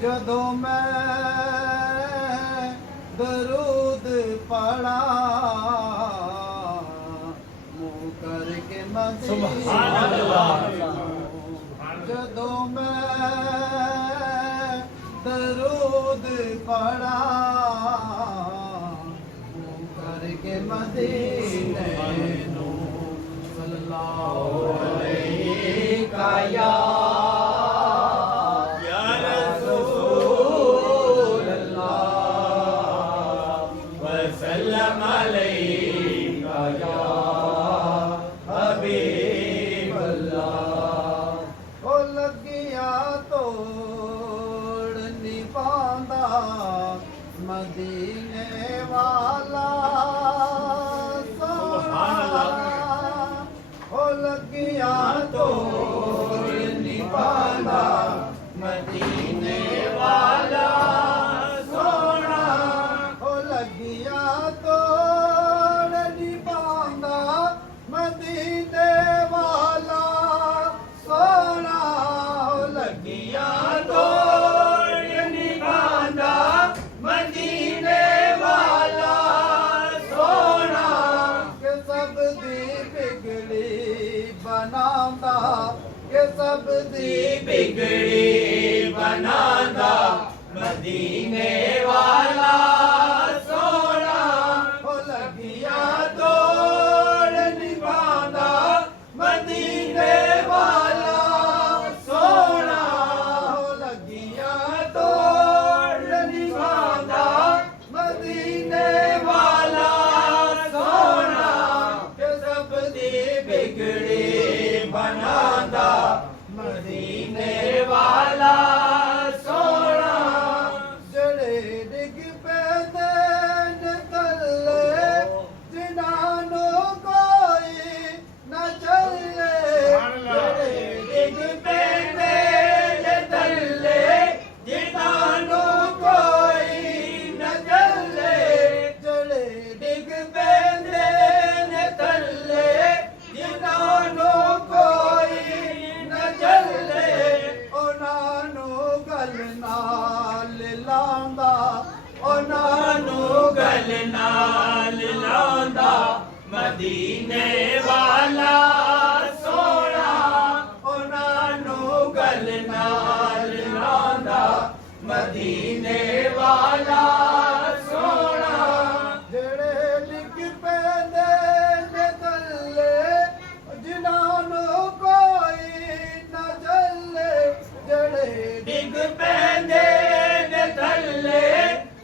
ਜਦੋਂ ਮੈਂ ਦਰੂਦ ਪੜਾ ਮੂੰਹ ਕਰਕੇ ਮਦੀਨੇ ਸੁਭਾਨ ਅੱਲਾਹ। ਜਦੋਂ ਮੈਂ ਦਰੂਦ ਪੜਾ ਮੂੰਹ ਕਰਕੇ ਮਦੀਨੇ ਨੂੰ ਸੱਲੱਲਾਹੁ ਅਲੈਹਿ ਕਾਇਆ मदीने वाला ओ लगिया तो निभाना मदीने वाला सोना ओ लगिया तो निभाना मदीने वाला सोना ओ लगिया तो सब दी बिगड़ी बनांदा मदीने वाला सोना हो लगिया तोड़ निभांदा मदीने वाला सोना हो लगिया तोड़ निभांदा मदीने वाला सोना के सब दी बिगड़ी बनांदा मदीने वाला सोना जड़े डिग पैदे निकले जिनानो कोई न चले जड़े डिग पैदे निकले जिनानो कोई न चले जड़े डिग पैदे निकले जिनानो गल नाल लांदा मदीने वाला सोना उन्हानू गल नाल लांदा मदीने वाला सोना जेड़े लिख पैंदे ने थल्ले जिन्हानू कोई न झल्ले जेड़े डिग पैंदे ने थल्ले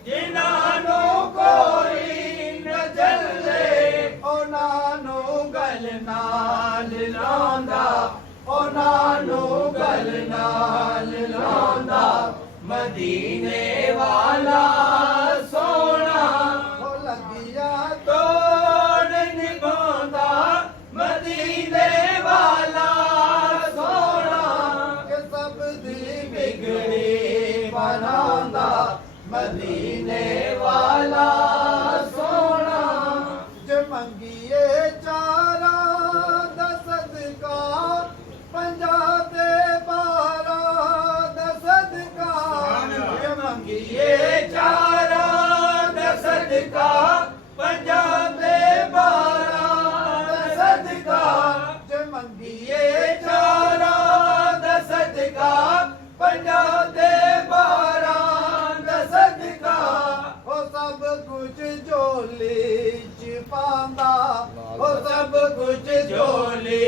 जिन्हानू कोई न झल्ले उन्हानू गल नाल लांदा उन्हानू गल नाल लांदा मदीने वाला सोना हो लगिया तोड़ निभांदा मदीने वाला सोना के सब दी बिगड़ी बनांदा मदीने वाला सोना जमंगिए चारा दा सदका पंजा ते 12 दा सदका जमंगिए चारा दा सदका पंजा ते 12 दा सदका जमंगिए चारा दा सदका पंजा ते 12 सदका ओ सब कुछ झोली च पांदा ओ सब कुछ झोली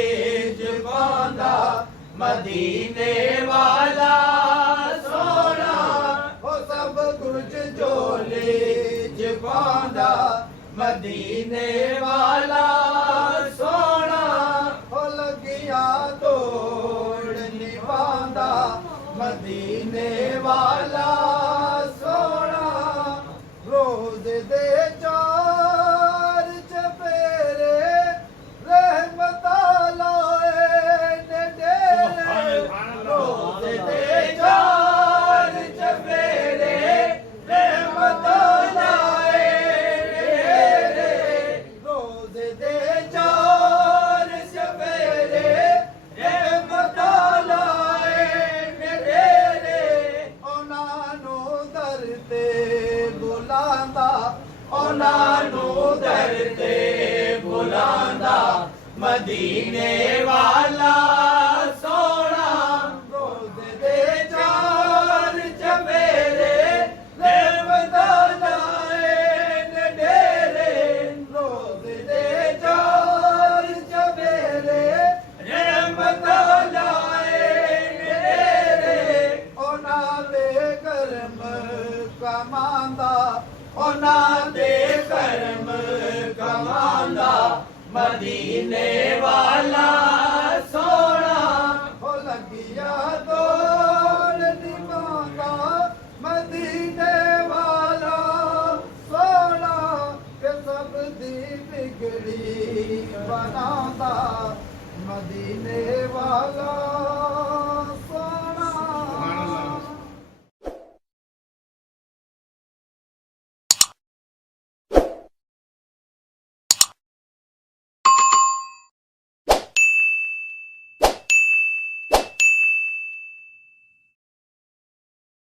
च पांदा मदीने वाला सोना ओ सब कुछ झोली च पांदा मदीने वाला सोना ओ लगिया तोड़ निभांदा मदीने वाला रोज दे चार चपेरे रहमत लाए ने डेरे रोज दे चार चपेरे रहमत लाए ने डेरे रोज दे चार चपेरे रहमत लाए ने डेरे ओना ਉਹਨਾਂ ਨੂੰ ਦਰ ਤੇ ਬੁਲਾਉਂਦਾ ਮਦੀਨੇ ਵਾਲਾ ਸੋਹਣਾ ਰੋਜ਼ੇ ਦੇ ਚਾਰ ਚਫੇਰੇ ਰਹਿਮਤਾਂ ਲਾਏ ਨੇ ਡੇਰੇ ਰੋਜ਼ੇ ਦੇ ਚਾਰ ਚਫੇਰੇ ਰਹਿਮਤਾਂ ਲਾਏ ਨੇ ਡੇਰੇ ਉਹਨਾਂ ਦੇ ਕਰਮ ਕਮਾਂਦਾ ਉਹਨਾਂ ਦੇ ਕਰਮ ਕਮਾਂਦਾ ਮਦੀਨੇ ਵਾਲਾ ਸੋਹਣਾ ਹੋ ਲੱਗਿਆ ਤੋੜ ਨਿਭਾਉਂਦਾ ਮਦੀਨੇ ਵਾਲਾ ਸੋਹਣਾ ਕਿ ਸਭ ਦੀ ਵਿਗੜੀ ਬਣਾਉਂਦਾ ਮਦੀਨੇ ਵਾਲਾ